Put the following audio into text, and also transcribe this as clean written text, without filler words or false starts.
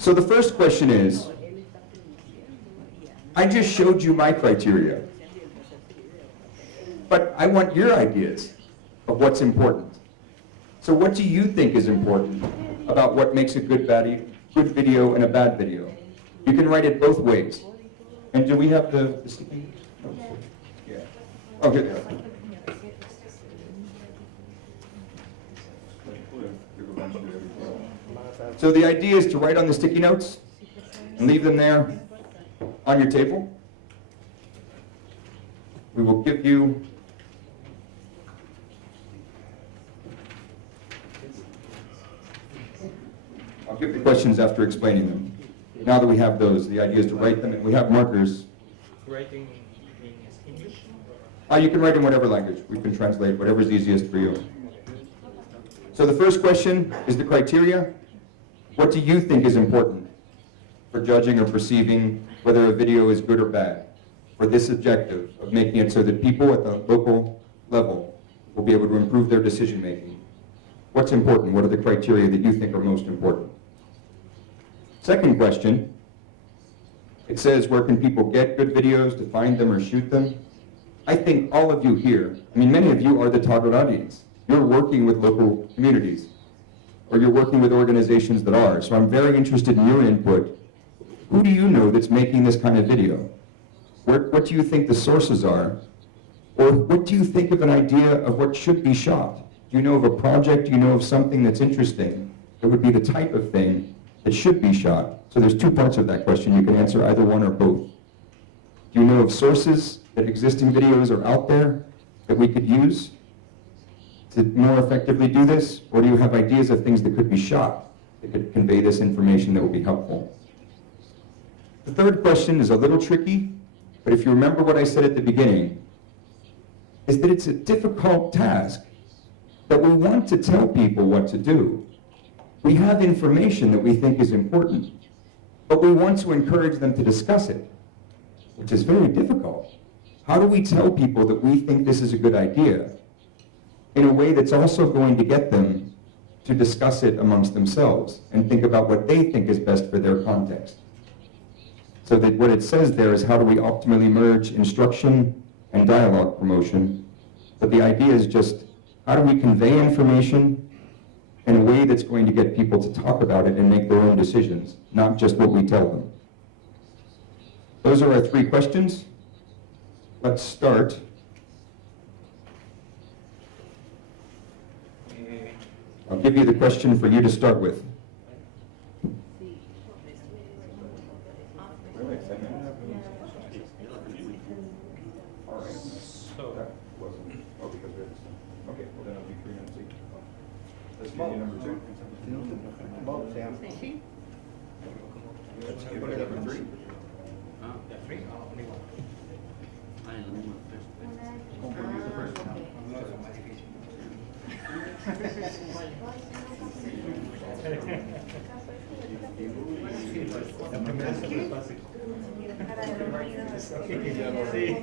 So the first question is, I just showed you my criteria, but I want your ideas of what's important. So what do you think is important about what makes a good video and a bad video? You can write it both ways. And do we have the sticky notes? Yeah. Oh, good. So the idea is to write on the sticky notes and leave them there on your table. We will give you I'll give the questions after explaining them. Now that we have those, the idea is to write them, and we have markers. Writing in English? You can write in whatever language. We can translate whatever's easiest for you. So the first question is the criteria. What do you think is important for judging or perceiving whether a video is good or bad, for this objective of making it so that people at the local level will be able to improve their decision making? What's important? What are the criteria that you think are most important? Second question, it says, where can people get good videos, to find them or shoot them? I think all of you here, many of you are the target audience. You're working with local communities, or you're working with organizations that are. So I'm very interested in your input. Who do you know that's making this kind of video? What do you think the sources are? Or what do you think of an idea of what should be shot? Do you know of a project? Do you know of something that's interesting that would be the type of thing that should be shot? So there's two parts of that question. You can answer either one or both. Do you know of sources that existing videos are out there that we could use to more effectively do this? Or do you have ideas of things that could be shot that could convey this information that would be helpful? The third question is a little tricky, but if you remember what I said at the beginning, is that it's a difficult task, that we want to tell people what to do. We have information that we think is important, but we want to encourage them to discuss it, which is very difficult. How do we tell people that we think this is a good idea in a way that's also going to get them to discuss it amongst themselves and think about what they think is best for their context? So that what it says there is, how do we optimally merge instruction and dialogue promotion? But the idea is just, how do we convey information in a way that's going to get people to talk about it and make their own decisions, not just what we tell them? Those are our three questions. Let's start. I'll give you the question for you to start with. Sí.